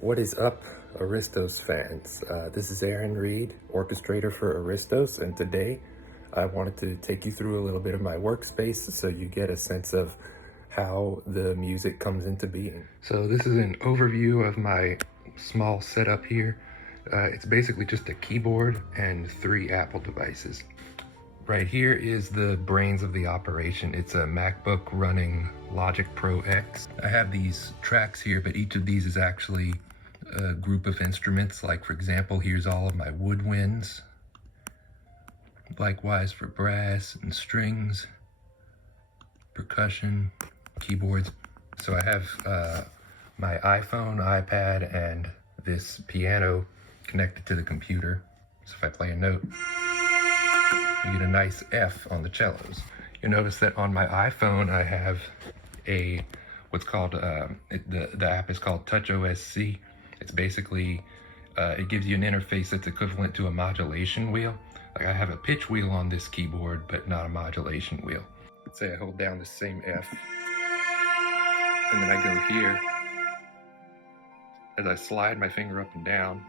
What is up, Aristos fans? This is Aaron Reed, orchestrator for Aristos, and today I wanted to take you through a little bit of my workspace so you get a sense of how the music comes into being. So this is an overview of my small setup here. It's basically just a keyboard and 3 Apple devices. Right here is the brains of the operation. It's a MacBook running Logic Pro X. I have these tracks here, but each of these is actually a group of instruments. Like, for example, here's all of my woodwinds. Likewise for brass and strings, percussion, keyboards. So I have my iPhone, iPad, and this piano connected to the computer. So if I play a note, you get a nice F on the cellos. You'll notice that on my iPhone I have what's called, the app is called Touch OSC. It's basically, it gives you an interface that's equivalent to a modulation wheel. Like I have a pitch wheel on this keyboard, but not a modulation wheel. Let's say I hold down the same F, and then I go here. As I slide my finger up and down,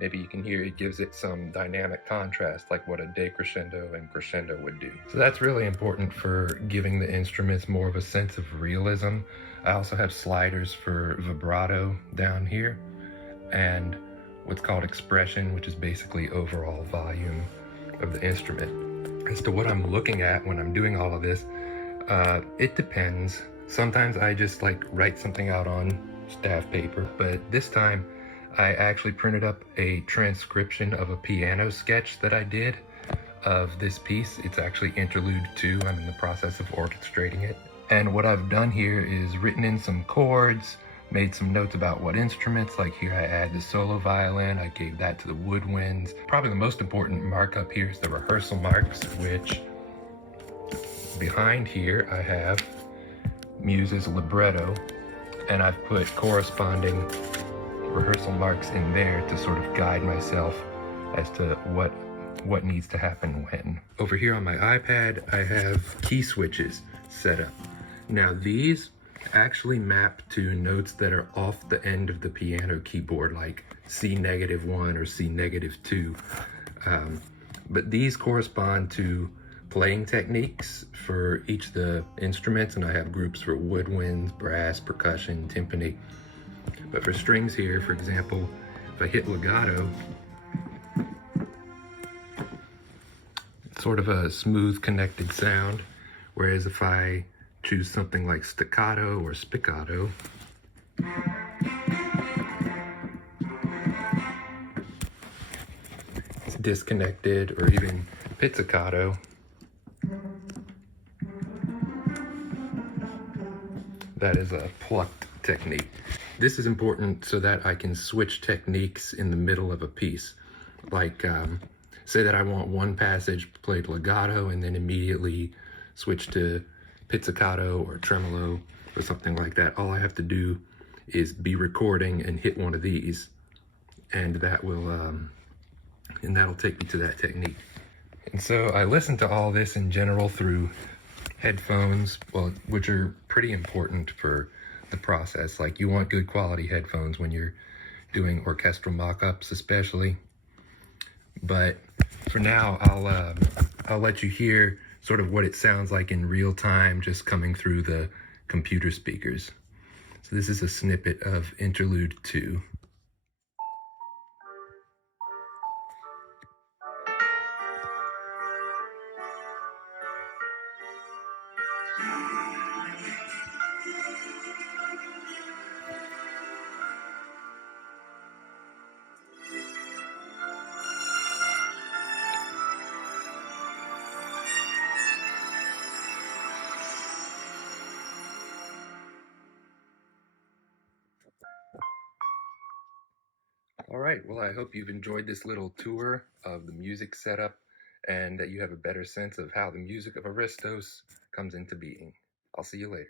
maybe you can hear it gives it some dynamic contrast, like what a decrescendo and crescendo would do. So that's really important for giving the instruments more of a sense of realism. I also have sliders for vibrato down here, and what's called expression, which is basically overall volume of the instrument. As to what I'm looking at when I'm doing all of this, it depends. Sometimes I just write something out on staff paper, but this time I actually printed up a transcription of a piano sketch that I did of this piece. It's actually Interlude II. I'm in the process of orchestrating it. And what I've done here is written in some chords, made some notes about what instruments, like here I add the solo violin, I gave that to the woodwinds. Probably the most important markup here is the rehearsal marks, which behind here I have Muse's libretto, and I've put corresponding rehearsal marks in there to sort of guide myself as to what needs to happen when. Over here on my iPad, I have key switches set up. Now these actually map to notes that are off the end of the piano keyboard, like C-1 or C-2. But these correspond to playing techniques for each of the instruments, and I have groups for woodwinds, brass, percussion, timpani. But for strings here, for example, if I hit legato, it's sort of a smooth connected sound, whereas if I choose something like staccato or spiccato, it's disconnected, or even pizzicato, that is a plucked technique. This is important so that I can switch techniques in the middle of a piece. Like, say that I want one passage played legato and then immediately switch to pizzicato or tremolo or something like that. All I have to do is be recording and hit one of these, and that will, and that'll take me to that technique. And so I listen to all this in general through headphones, which are pretty important for the process. Like, you want good quality headphones when you're doing orchestral mock-ups especially. But for now, I'll let you hear sort of what it sounds like in real time, just coming through the computer speakers. So this is a snippet of Interlude II. All right, well, I hope you've enjoyed this little tour of the music setup and that you have a better sense of how the music of Aristos comes into being. I'll see you later.